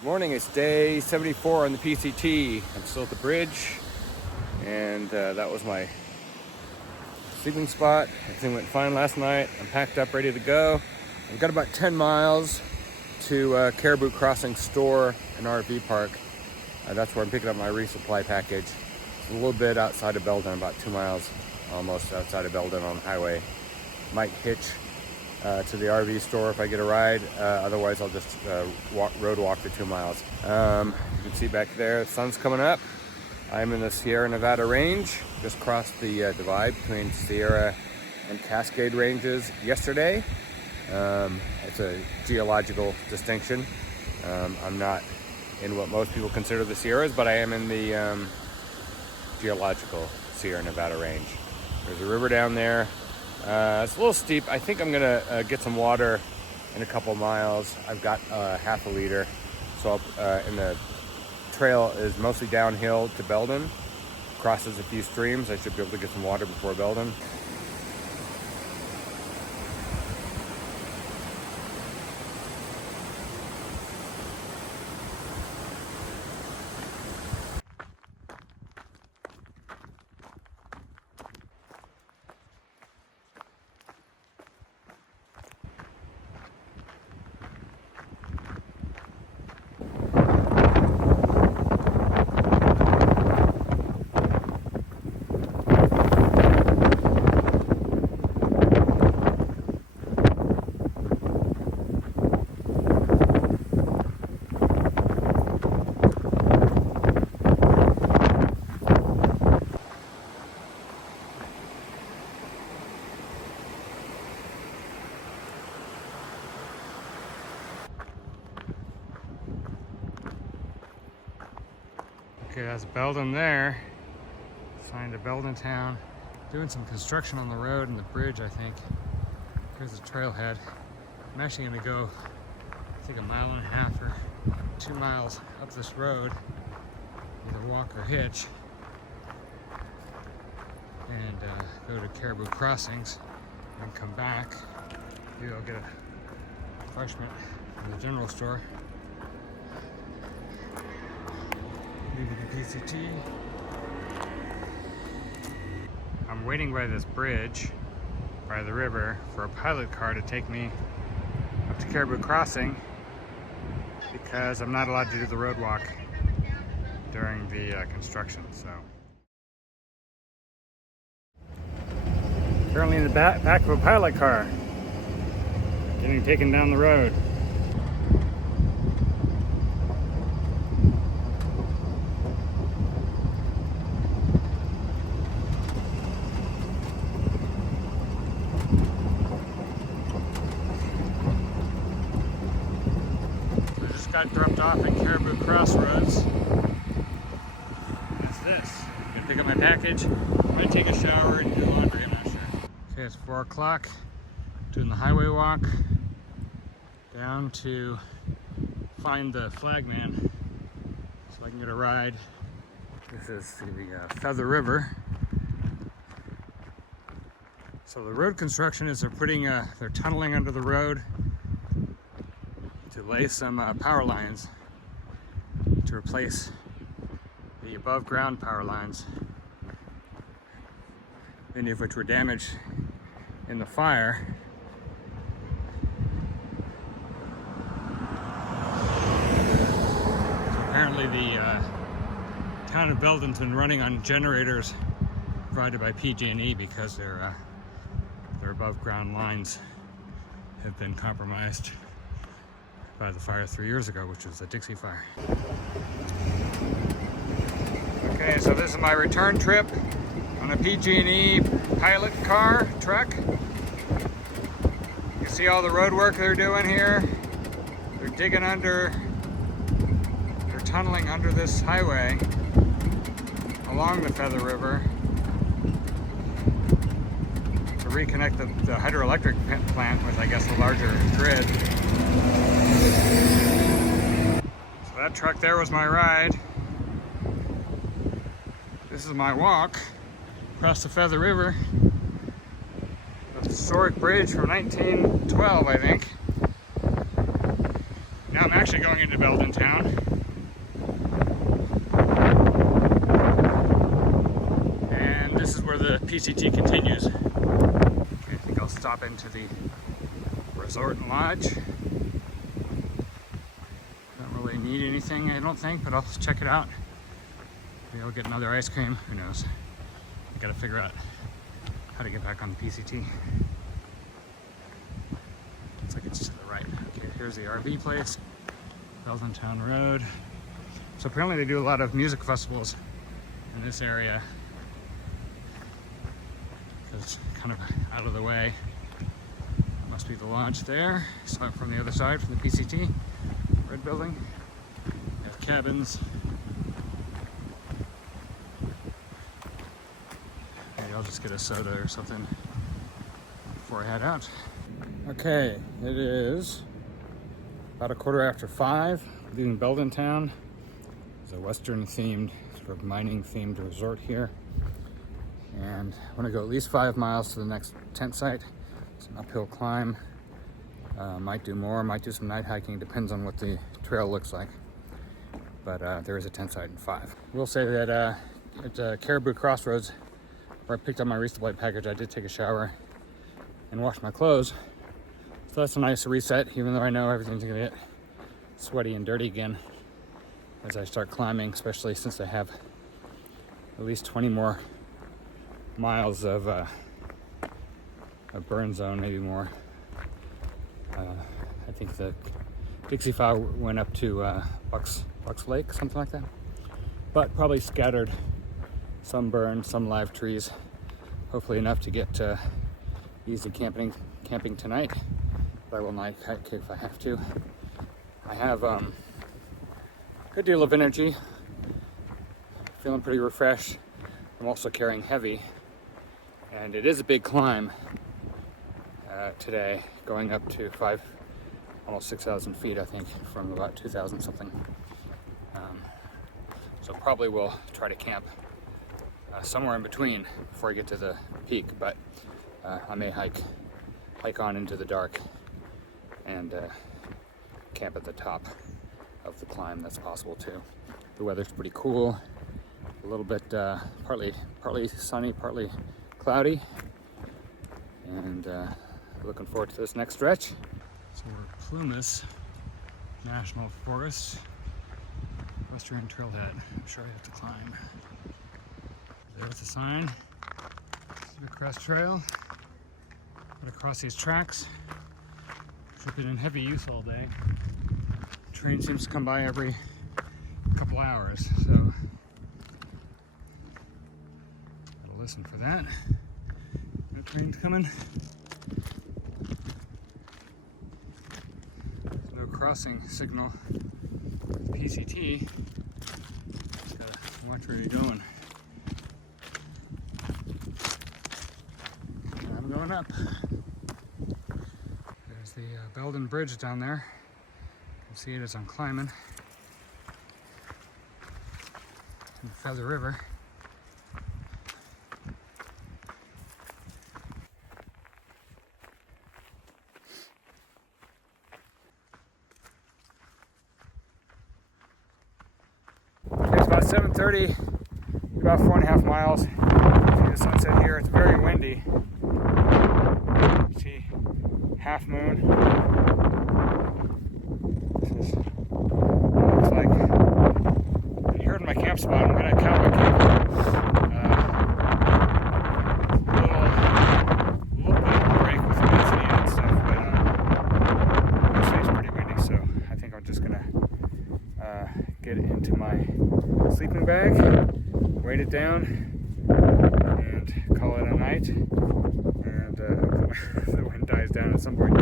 Morning, it's day 74 on the PCT. I'm still at the bridge, and that was my sleeping spot. Everything went fine last night. I'm packed up, ready to go. I've got about 10 miles to Caribou Crossing store and RV park. That's where I'm picking up my resupply package. It's a little bit outside of Belden, about 2 miles almost outside of Belden on the highway. Might hitch to the RV store if I get a ride. Otherwise, I'll just road walk the 2 miles. You can see back there, the sun's coming up. I'm in the Sierra Nevada range. Just crossed the divide between Sierra and Cascade ranges yesterday. It's a geological distinction. I'm not in what most people consider the Sierras, but I am in the geological Sierra Nevada range. There's a river down there. It's a little steep. I think I'm gonna get some water in a couple miles. I've got half a liter. So and the trail is mostly downhill to Belden. Crosses a few streams. I should be able to get some water before Belden. Okay, that's Belden there. Signed to Belden town. Doing some construction on the road and the bridge, I think. Here's the trailhead. I'm actually gonna go, I think, 1.5 miles or 2 miles up this road, either walk or hitch, and go to Caribou Crossings and come back. Maybe I'll get a refreshment from the general store. The PCT. I'm waiting by this bridge by the river for a pilot car to take me up to Caribou Crossing because I'm not allowed to do the road walk during the construction. So currently in the back of a pilot car, getting taken down the road. Got dropped off at Caribou Crossroads. What's this? I'm gonna pick up my package. I might take a shower and do laundry, I'm not sure. Okay, it's 4 o'clock. Doing the highway walk down to find the flagman so I can get a ride. This is the Feather River. So the road construction is they're tunneling under the road to lay some power lines to replace the above ground power lines, many of which were damaged in the fire. So apparently the town of Belden's been running on generators provided by PG&E because their above ground lines have been compromised by the fire 3 years ago, which was the Dixie fire. Okay, so this is my return trip on a PG&E pilot truck. You can see all the road work they're doing here. They're tunneling under this highway along the Feather River to reconnect the hydroelectric plant with, I guess, the larger grid. So that truck there was my ride. This is my walk across the Feather River. A historic bridge from 1912, I think. Now I'm actually going into Belden town. And this is where the PCT continues. Okay, I think I'll stop into the resort and lodge. Don't really need anything, I don't think, but I'll check it out. Maybe I'll get another ice cream, who knows. I gotta figure out how to get back on the PCT. Looks like it's to the right. Okay, here's the RV place, Belden Town Road. So apparently they do a lot of music festivals in this area. It's kind of out of the way. That must be the lodge there. Saw it from the other side, from the PCT. Red building. They have cabins. Maybe I'll just get a soda or something before I head out. Okay, it is about 5:15, leaving Belden town. It's a Western themed, sort of mining themed resort here. And I want to go at least 5 miles to the next tent site. It's an uphill climb. Might do more, might do some night hiking, depends on what the trail looks like. But there is a tent site in 5. We'll say that at Caribou Crossroads, where I picked up my resupply package, I did take a shower and wash my clothes. So that's a nice reset, even though I know everything's gonna get sweaty and dirty again as I start climbing, especially since I have at least 20 more miles of a burn zone, maybe more. I think the Dixie file went up to Bucks Lake, something like that. But probably scattered some burned, some live trees. Hopefully enough to get easy camping tonight. But I will night hike if I have to. I have a good deal of energy. Feeling pretty refreshed. I'm also carrying heavy. And it is a big climb today, going up to almost 6,000 feet, I think, from about 2,000 something. So probably will try to camp somewhere in between before I get to the peak, but I may hike on into the dark and camp at the top of the climb. That's possible too. The weather's pretty cool, a little bit partly sunny, partly cloudy, and looking forward to this next stretch. So we're at Plumas National Forest, Western Trailhead. I'm sure I have to climb. There's the sign. The crest trail. Gotta cross these tracks, which have been in heavy use all day. The train seems to come by every couple hours, so gotta listen for that. The train's coming. There's no crossing signal. PCT. Gotta watch where you're going. I'm going up. There's the Belden Bridge down there. You can see it as I'm climbing. And Feather River. It's about 7:30, about 4.5 miles. See the sunset here. It's very windy. See, half moon. This is what it looks like. And here in my camp spot, I'm gonna cowboy camp. A little bit of a break with the density and stuff, but actually it's pretty windy, so I think I'm just gonna get into my sleeping bag, weight it down, and call it a night. And the wind dies down at some point.